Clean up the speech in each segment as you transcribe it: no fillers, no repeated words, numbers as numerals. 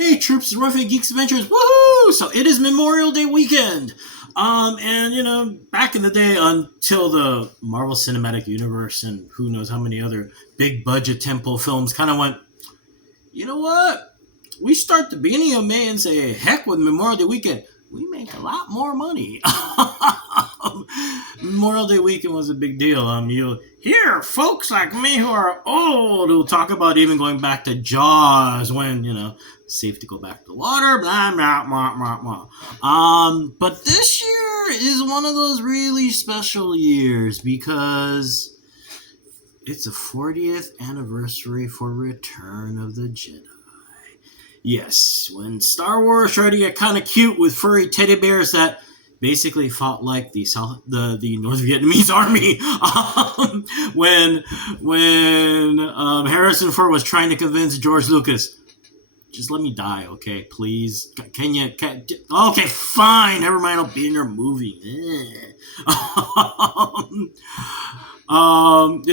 Hey troops, Roughing Geeks Adventures, woohoo! So it is Memorial Day weekend. And back in the day until the Marvel Cinematic Universe and who knows how many other big budget tempo films kind of went, you know what? We start the beginning of May and say, heck with Memorial Day weekend. We make a lot more money. Memorial Day weekend was a big deal. You hear folks like me who are old who talk about even going back to Jaws when, safe to go back to the water, blah, blah, blah, blah, blah. But this year is one of those really special years because it's the 40th anniversary for Return of the Jedi. Yes, when Star Wars tried to get kind of cute with furry teddy bears that basically fought like the North Vietnamese army. When Harrison Ford was trying to convince George Lucas, just let me die, okay, please. Okay, fine. Never mind. I'll be in your movie. When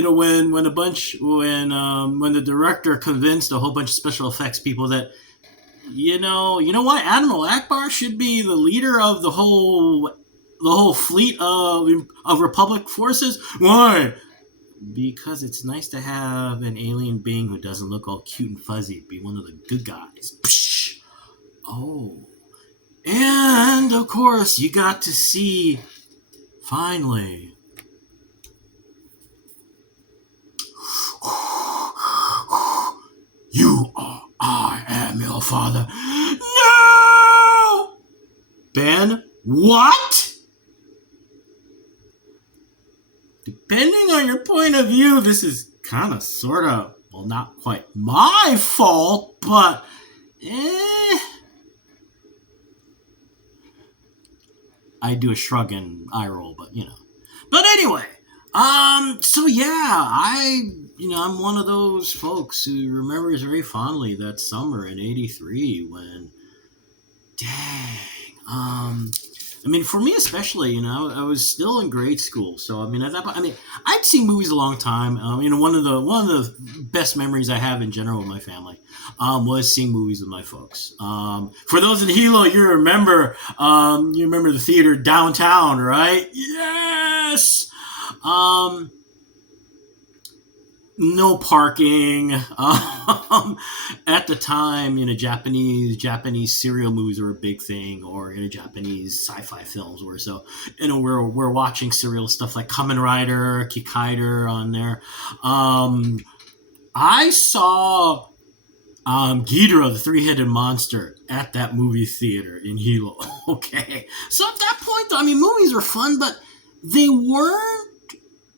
the director convinced a whole bunch of special effects people that you know what, Admiral Akbar should be the leader of the whole fleet of Republic forces. Why? Because it's nice to have an alien being who doesn't look all cute and fuzzy be one of the good guys. Psh! Oh, and of course you got to see finally. I am your father. No! Ben, what? Depending on your point of view, this is kind of, sort of, well, not quite my fault, but, I do a shrug and eye roll, but, But anyway, so yeah, I'm one of those folks who remembers very fondly that summer in '83 when, for me especially, I was still in grade school. So, at that point, I'd seen movies a long time. One of the best memories I have in general with my family, was seeing movies with my folks. For those in Hilo, you remember the theater downtown, right? Yes! No parking. At the time, Japanese serial movies were a big thing, or Japanese sci-fi films were. So, we're watching serial stuff like Kamen Rider, Kikaider on there. I saw Ghidorah, the three-headed monster, at that movie theater in Hilo. Okay, so at that point, movies were fun, but they weren't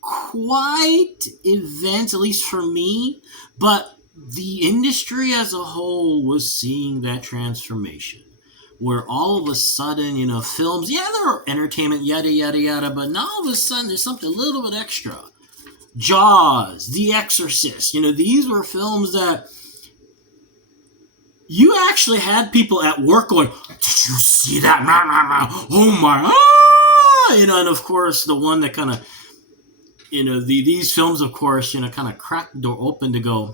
quite events, at least for me, but the industry as a whole was seeing that transformation where all of a sudden, films, yeah, they're entertainment, yada, yada, yada, but now all of a sudden there's something a little bit extra. Jaws, The Exorcist, these were films that you actually had people at work going, did you see that? Oh my, and of course the one that kind of, these films, of course, kind of cracked the door open to go,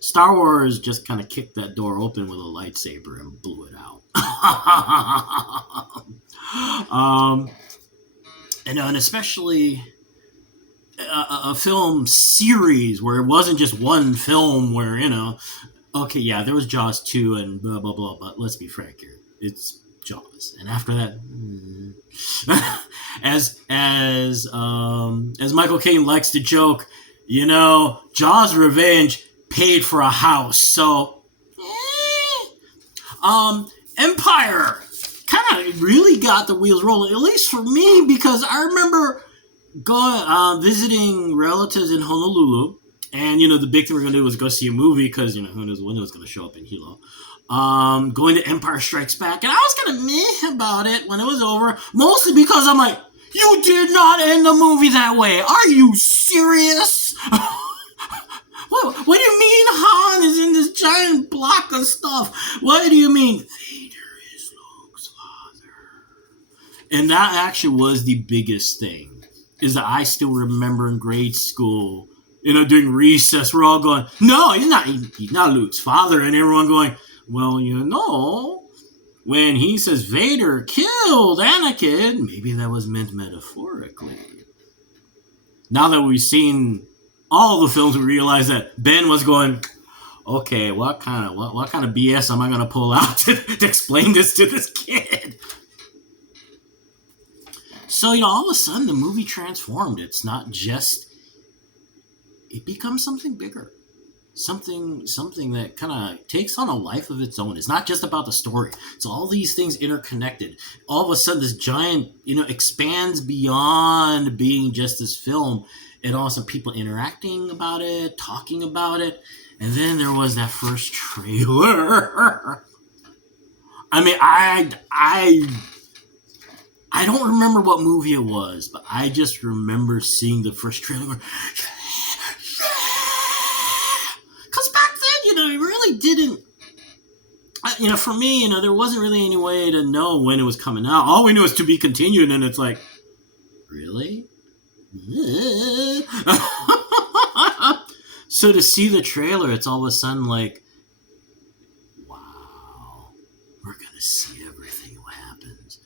Star Wars just kind of kicked that door open with a lightsaber and blew it out. And especially a film series where it wasn't just one film where, okay, yeah, there was Jaws 2 and blah, blah, blah, but let's be frank here. It's Jaws. And after that, as Michael Caine likes to joke, Jaws Revenge paid for a house. So, Empire kind of really got the wheels rolling, at least for me, because I remember going visiting relatives in Honolulu, and the big thing we're gonna do was go see a movie because who knows when it was gonna show up in Hilo. Going to Empire Strikes Back, and I was kind of meh about it when it was over, mostly because I'm like, you did not end the movie that way. Are you serious? What do you mean Han is in this giant block of stuff? What do you mean Vader is Luke's father? And that actually was the biggest thing, is that I still remember in grade school, during recess, we're all going, no, he's not Luke's father, and everyone going, Well, when he says Vader killed Anakin, maybe that was meant metaphorically. Now that we've seen all the films, we realize that Ben was going, okay, what kind of BS am I going to pull out to explain this to this kid? So, all of a sudden the movie transformed. It's not just, it becomes something bigger. Something that kind of takes on a life of its own. It's not just about the story. It's all these things interconnected. All of a sudden, this giant, expands beyond being just this film, and also people interacting about it, talking about it. And then there was that first trailer. I mean, I don't remember what movie it was, but I just remember seeing the first trailer. Because back then, it really didn't. For me, there wasn't really any way to know when it was coming out. All we knew was to be continued, and it's like, really? So to see the trailer, it's all of a sudden like, wow, we're gonna see everything what happens.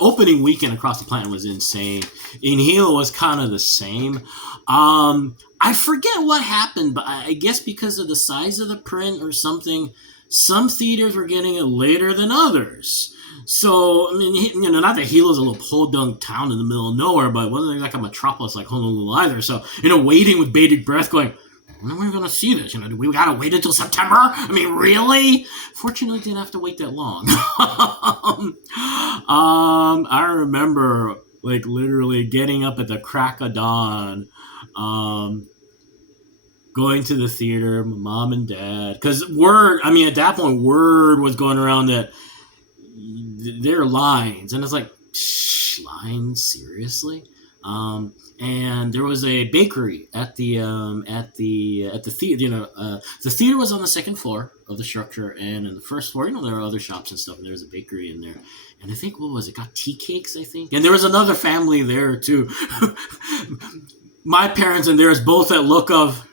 Opening weekend across the planet was insane. In Hilo was kind of the same. I forget what happened, but I guess because of the size of the print or something, some theaters were getting it later than others. So, not that Hilo's a little podunk town in the middle of nowhere, but it wasn't like a metropolis like Honolulu either. So, waiting with bated breath going, when are we going to see this? Do we got to wait until September? Really? Fortunately, didn't have to wait that long. I remember, literally getting up at the crack of dawn, going to the theater, my mom and dad, because at that point, word was going around that there are lines, and it's like, lines, seriously? And there was a bakery at the theater. The theater was on the second floor of the structure, and in the first floor, there were other shops and stuff, and there was a bakery in there. And I think, what was it? Got tea cakes, I think. And there was another family there too. My parents and theirs both that look of,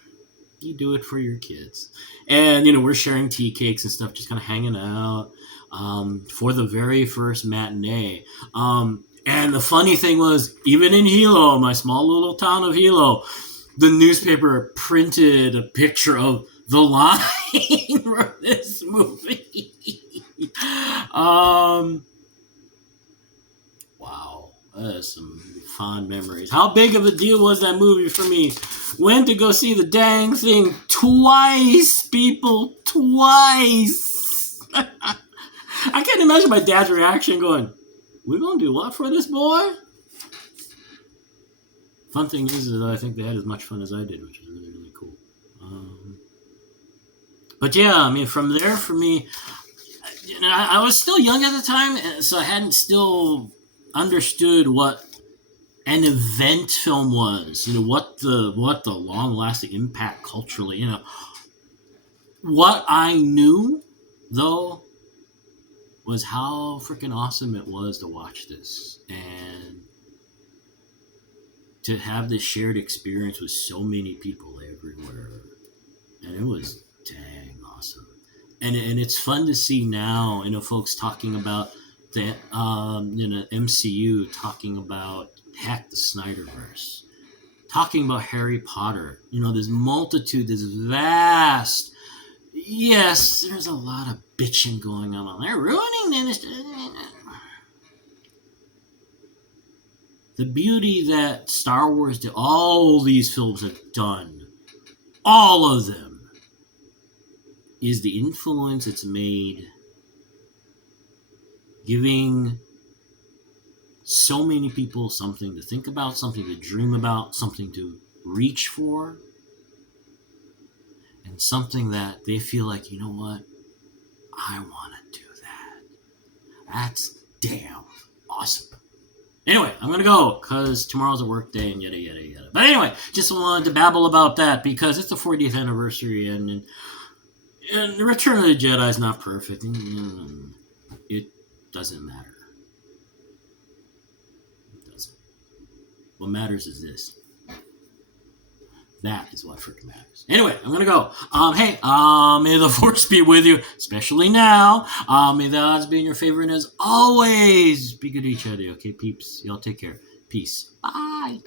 you do it for your kids. And we're sharing tea cakes and stuff, just kind of hanging out for the very first matinee. And the funny thing was, even in Hilo, my small little town of Hilo, the newspaper printed a picture of the line from this movie. Wow, that's some fond memories. How big of a deal was that movie for me? Went to go see the dang thing twice, people, twice. I can't imagine my dad's reaction going, we're going to do what for this boy? Fun thing is I think they had as much fun as I did, which is really, really cool. But yeah, from there, for me, I was still young at the time, so I hadn't still understood what an event film was. What the long-lasting impact culturally. What I knew, though, was how freaking awesome it was to watch this and to have this shared experience with so many people everywhere. And it was dang awesome. And it's fun to see now, folks talking about the MCU, talking about, heck, the Snyderverse, talking about Harry Potter. This multitude, this vast. Yes, there's a lot of bitching going on. They're ruining this. The beauty that Star Wars did, all these films have done, all of them, is the influence it's made, giving so many people something to think about, something to dream about, something to reach for, and something that they feel like, you know what, I want to do that. That's damn awesome. Anyway, I'm going to go because tomorrow's a work day and yada, yada, yada. But anyway, just wanted to babble about that because it's the 40th anniversary and Return of the Jedi is not perfect. It doesn't matter. It doesn't. What matters is this. That is what freaking matters. Anyway, I'm gonna go. Hey, may the force be with you, especially now. May the odds be in your favor, and as always, be good to each other. Okay, peeps. Y'all take care. Peace. Bye.